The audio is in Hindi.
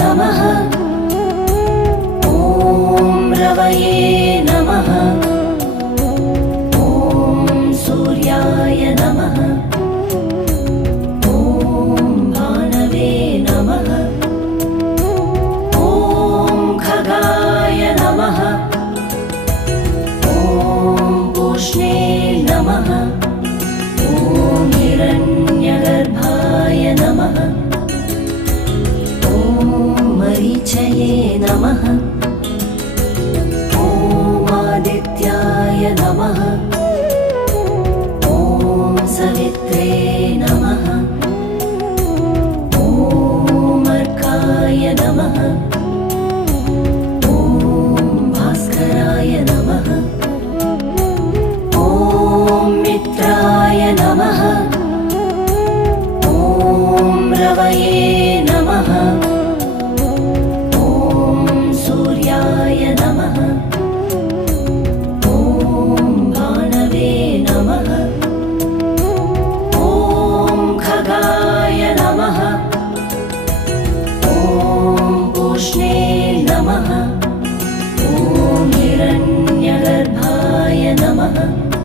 नमः। ॐ रवये नमः। ॐ सूर्याय नमः। ॐ भानवे नमः। ॐ खगाय नमः। ॐ पूष्णे नमः। ॐ हिरण्यगर्भाय नमः। ॐ मरीचये नमः। ॐ आदित्याय नमः। ॐ सवित्रे नमः। ॐ अर्काय नमः। ॐ भास्कराय नमः। ॐ मित्राय नमः। ॐ रवये नमः। ॐ सूर्याय नमः। ॐ भानवे नमः। ॐ खगाय नमः। ॐ पूष्णे नमः। ॐ हिरण्यगर्भाय नमः।